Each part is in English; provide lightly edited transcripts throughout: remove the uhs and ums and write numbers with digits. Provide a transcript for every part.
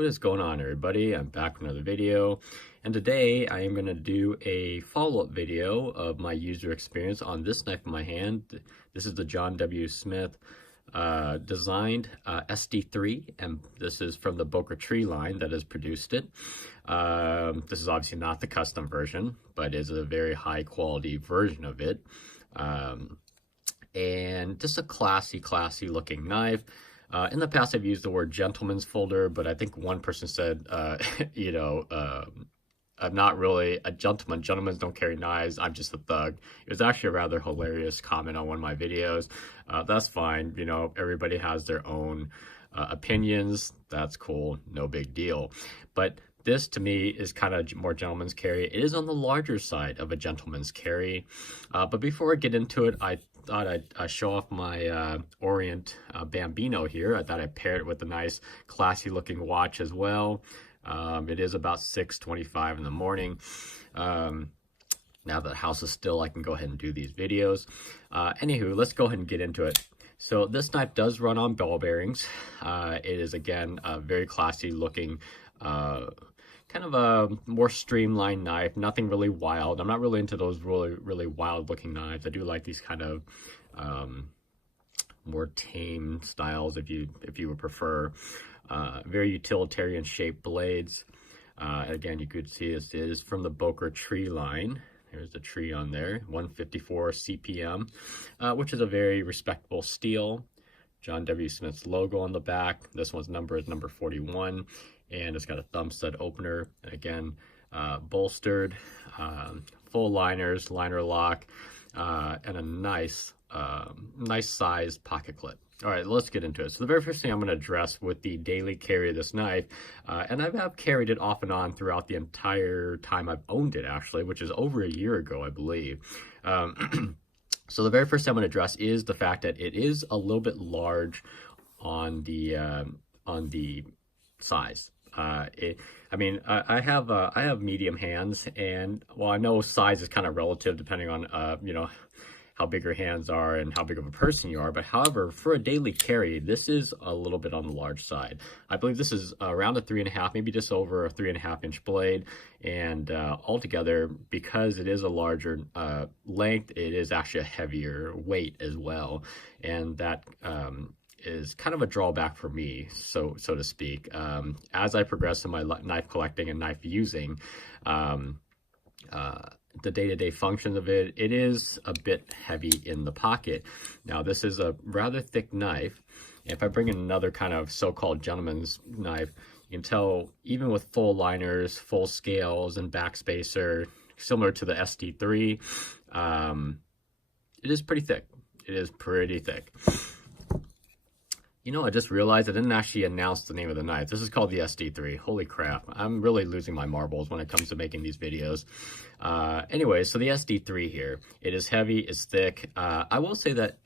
What is going on, everybody? I'm back with another video, and today I am going to do a follow-up video of my user experience on this knife in my hand. This is the John W. Smith designed SD3, and this is from the Boker tree line that has produced it. This is obviously not the custom version, but is a very high quality version of it. And just a classy looking knife. In the past, I've used the word gentleman's folder, but I think one person said, I'm not really a gentleman. Gentlemen don't carry knives. I'm just a thug. It was actually a rather hilarious comment on one of my videos. That's fine. You know, everybody has their own opinions. That's cool. No big deal. But this, to me, is kind of more gentleman's carry. It is on the larger side of a gentleman's carry. But before I get into it, I thought I'd show off my Orient Bambino here. I thought I'd pair it with a nice classy looking watch as well. It is about 6:25 in the morning. Now that the house is still, I can go ahead and do these videos. Anywho, let's go ahead and get into it. So this knife does run on ball bearings. It is, again, a very classy looking, kind of a more streamlined knife, nothing really wild. I'm not really into those really wild looking knives. I do like these kind of more tame styles, if you would prefer. Very utilitarian shaped blades. Again, you could see this is from the Boker tree line. There's the tree on there, 154 CPM, which is a very respectable steel. John W. Smith's logo on the back. This one's number is number 41, and it's got a thumb stud opener. Again, bolstered, full liners, liner lock, and a nice sized pocket clip. All right, let's get into it. So the very first thing I'm going to address with the daily carry of this knife, and I've carried it off and on throughout the entire time I've owned it, actually, which is over a year ago, I believe. So the very first thing I'm going to address is the fact that it is a little bit large on the size. I have medium hands, and while I know size is kind of relative depending on how big your hands are and how big of a person you are, but however, for a daily carry, this is a little bit on the large side. I believe this is around a 3.5, maybe just over a 3.5 inch blade, and altogether, because it is a larger length, it is actually a heavier weight as well, and that is kind of a drawback for me, so to speak. As I progress in my knife collecting and knife using, the day-to-day functions of it, it is a bit heavy in the pocket. Now, this is a rather thick knife. If I bring in another kind of so-called gentleman's knife, you can tell even with full liners, full scales, and backspacer, similar to the SD3, it is pretty thick. It is pretty thick. You know, I just realized I didn't actually announce the name of the knife. This is called the SD3. Holy crap. I'm really losing my marbles when it comes to making these videos. Anyway, so the SD3 here. It is heavy, it's thick. I will say that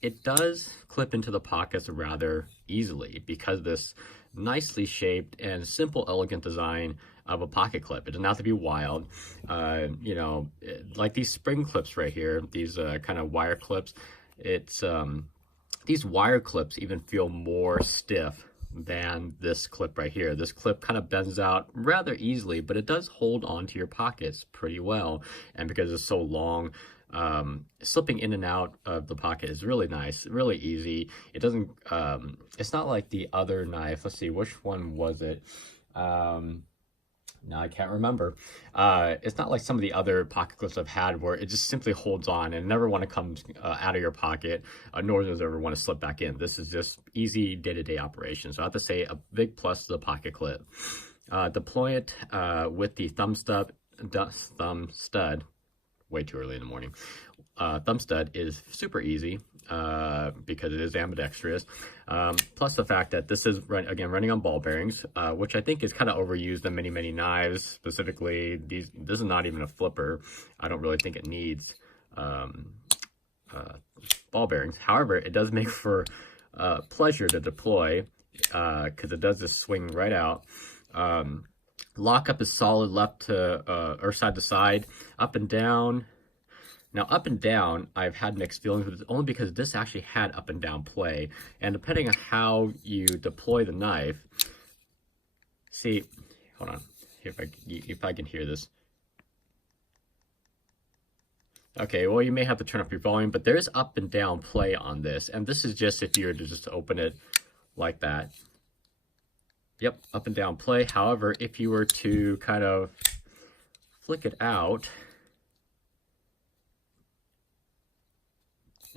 it does clip into the pockets rather easily because this nicely shaped and simple, elegant design of a pocket clip. It doesn't have to be wild. Like these spring clips right here, these kind of wire clips, it's... These wire clips even feel more stiff than this clip right here. This clip kind of bends out rather easily, but it does hold onto your pockets pretty well. And because it's so long, slipping in and out of the pocket is really nice, really easy. It doesn't, it's not like the other knife. Let's see, which one was it? Now I can't remember. It's not like some of the other pocket clips I've had where it just simply holds on and never want to come out of your pocket, nor does it ever want to slip back in. This is just easy day-to-day operation. So I have to say a big plus to the pocket clip. Deploy it with the thumb stud, way too early in the morning. Thumb stud is super easy because it is ambidextrous. Plus the fact that this is, running on ball bearings, which I think is kind of overused in many knives. Specifically, this is not even a flipper. I don't really think it needs ball bearings. However, it does make for pleasure to deploy because it does just swing right out. Lockup is solid left to or side to side, up and down. Now, up and down, I've had mixed feelings with it only because this actually had up and down play. And depending on how you deploy the knife, See, hold on, if I can hear this. Okay, well, you may have to turn up your volume, but there is up and down play on this, and this is just if you were to just open it like that. Yep, up and down play. However, if you were to kind of flick it out,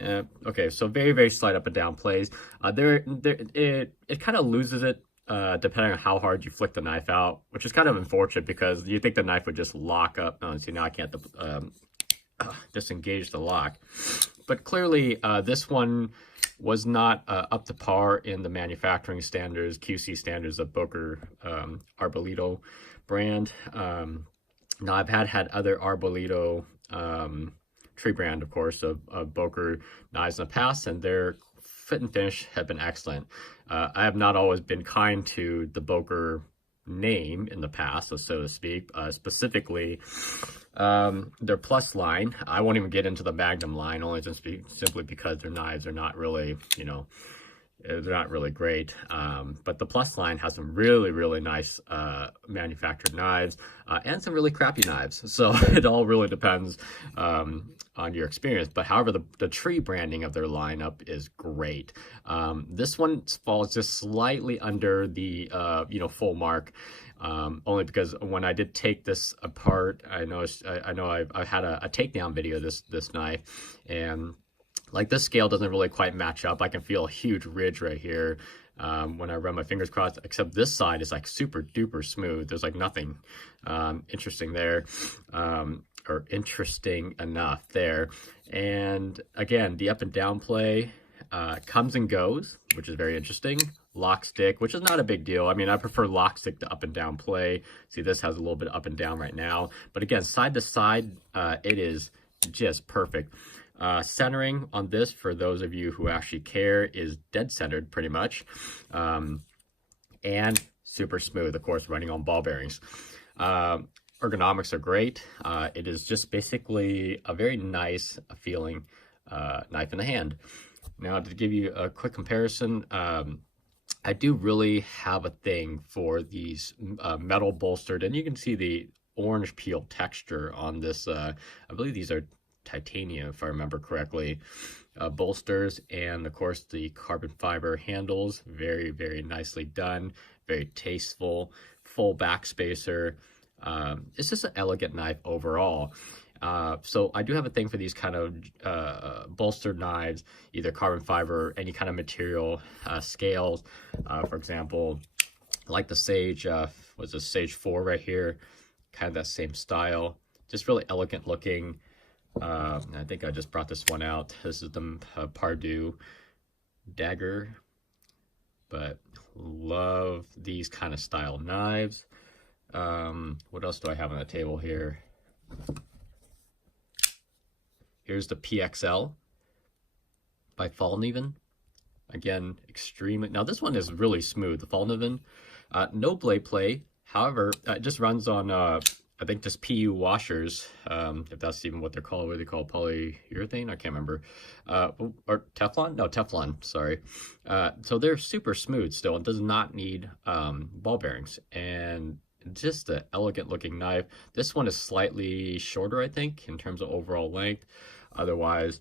okay, so very, very slight up and down plays. It kind of loses it depending on how hard you flick the knife out, which is kind of unfortunate because you think the knife would just lock up. Oh, see, now I can't disengage the lock. But clearly, this one was not up to par in the manufacturing standards, QC standards of Boker Arbolito brand. Now, I've had other Arbolito tree brand, of course, of Boker knives in the past, and their fit and finish have been excellent. I have not always been kind to the Boker name in the past, so to speak, specifically their Plus line. I won't even get into the Magnum line, only just simply because their knives are not really, you know, they're not really great. But the Plus line has some really, really nice manufactured knives and some really crappy knives. So it all really depends on your experience. But however, the tree branding of their lineup is great. This one falls just slightly under the full mark. Only because when I did take this apart, I know I had a takedown video this knife, and like this scale doesn't really quite match up. I can feel a huge ridge right here when I run my fingers crossed, except this side is like super duper smooth. There's like nothing interesting there, or interesting enough there. And again, the up and down play comes and goes, which is very interesting. Lock stick, which is not a big deal. I mean, I prefer lock stick to up and down play. See, this has a little bit up and down right now, but again, side to side, it is just perfect. Centering on this, for those of you who actually care, is dead centered pretty much, and super smooth, of course, running on ball bearings. Ergonomics are great. It is just basically a very nice feeling knife in the hand. Now, to give you a quick comparison, I do really have a thing for these metal bolstered, and you can see the orange peel texture on this. I believe these are titanium, if I remember correctly, bolsters, and of course the carbon fiber handles, very, very nicely done, very tasteful, full back spacer. It's just an elegant knife overall. So I do have a thing for these kind of bolstered knives, either carbon fiber, any kind of material, scales. For example, like the Sage, was a Sage 4 right here, kind of that same style, just really elegant looking. I think I just brought this one out. This is the Pardue dagger, but love these kind of style knives. What else do I have on the table here? Here's the PXL by Fallkniven. Again, extremely. Now this one is really smooth. The Fallkniven, no blade play. However, it just runs on I think just PU washers, if that's even what they're called. What do they call polyurethane? I can't remember. Or Teflon? No, Teflon, sorry. So they're super smooth still. It does not need ball bearings. And just an elegant looking knife. This one is slightly shorter, I think, in terms of overall length. Otherwise,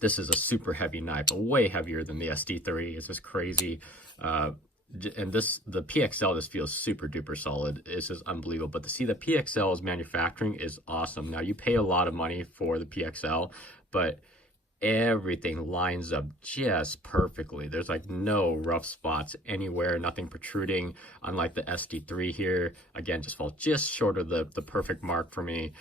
this is a super heavy knife, but way heavier than the SD3. It's just crazy. And the PXL just feels super duper solid. It's just unbelievable. But to see the PXL's manufacturing is awesome. Now, you pay a lot of money for the PXL, but everything lines up just perfectly. There's like no rough spots anywhere, nothing protruding, unlike the SD3 here. Again, just falls just short of the perfect mark for me.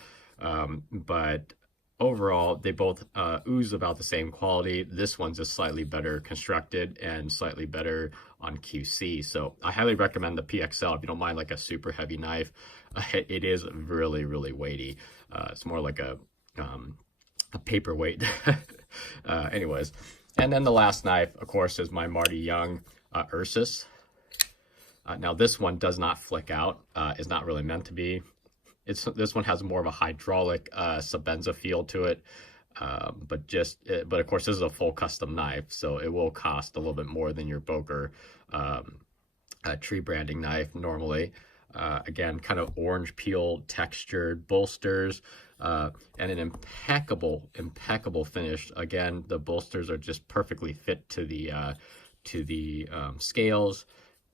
But overall, they both ooze about the same quality. This one's just slightly better constructed and slightly better on QC. So I highly recommend the PXL if you don't mind like a super heavy knife. It is really, really weighty. It's more like a paperweight. Anyways, and then the last knife, of course, is my Marty Young Ursus. Now this one does not flick out. It's not really meant to be. This one has more of a hydraulic Sabenza feel to it, but of course this is a full custom knife, so it will cost a little bit more than your Boker tree branding knife normally. Again, kind of orange peel textured bolsters, and an impeccable finish. Again, the bolsters are just perfectly fit to the scales,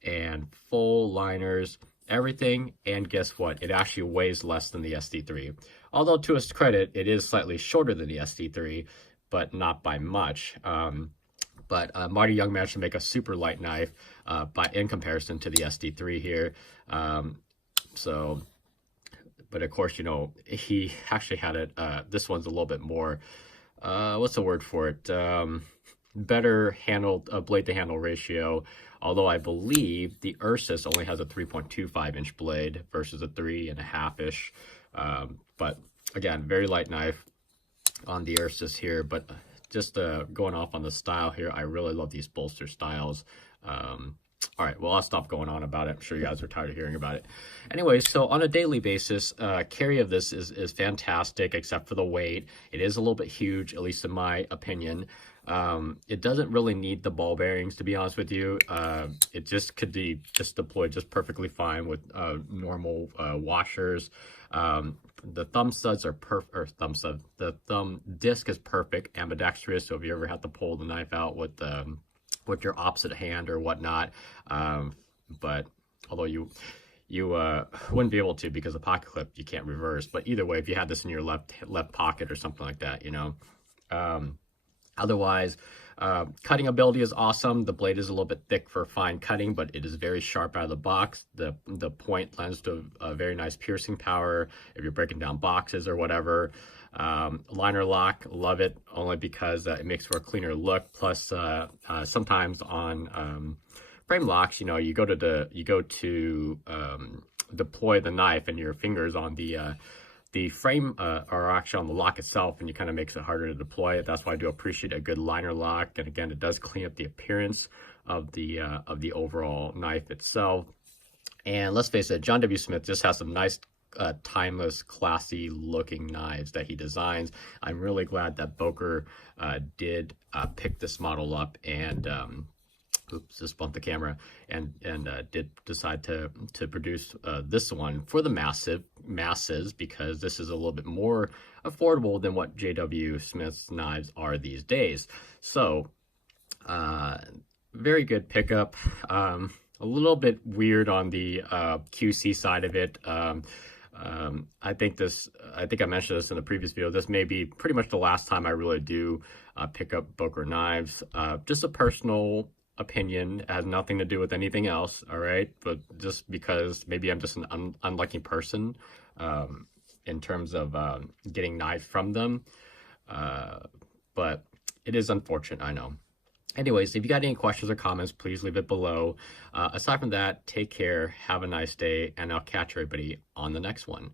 and full liners, everything. And guess what? It actually weighs less than the SD3. Although to its credit, it is slightly shorter than the SD3, but not by much. But Marty Young managed to make a super light knife in comparison to the SD3 here. So, but of course, you know, he actually had it. This one's a little bit more, what's the word for it? Better handled blade to handle ratio. Although I believe the Ursus only has a 3.25 inch blade versus a 3.5 ish. But again, very light knife on the Ursus here. But just going off on the style here, I really love these bolster styles. All right, well, I'll stop going on about it. I'm sure you guys are tired of hearing about it. Anyway, so on a daily basis, carry of this is fantastic, except for the weight. It is a little bit huge, at least in my opinion. It doesn't really need the ball bearings, to be honest with you. It just could be just deployed just perfectly fine with normal washers. The thumb studs are the thumb disc is perfect, ambidextrous. So if you ever have to pull the knife out with your opposite hand or whatnot, but although you wouldn't be able to, because the pocket clip you can't reverse. But either way, if you had this in your left pocket or something like that, you know. Otherwise, cutting ability is awesome. The blade is a little bit thick for fine cutting, but it is very sharp out of the box. The point lends to a very nice piercing power if you're breaking down boxes or whatever. Liner lock, love it, only because it makes for a cleaner look. Plus, sometimes on frame locks, you know, you go to deploy the knife and your fingers on the frame are actually on the lock itself, and it kind of makes it harder to deploy it. That's why I do appreciate a good liner lock. And again, it does clean up the appearance of the overall knife itself. And let's face it, John W. Smith just has some nice timeless, classy looking knives that he designs. I'm really glad that Boker did pick this model up and oops, just bumped the camera, and did decide to produce this one for the masses, because this is a little bit more affordable than what JW Smith's knives are these days. So very good pickup. A little bit weird on the QC side of it. I think I mentioned this in the previous video. This may be pretty much the last time I really do pick up Boker knives. Just a personal opinion, it has nothing to do with anything else, all right? But just because maybe I'm just an unlucky person in terms of getting knives from them. But it is unfortunate, I know. Anyways, if you got any questions or comments, please leave it below. Aside from that, take care, have a nice day, and I'll catch everybody on the next one.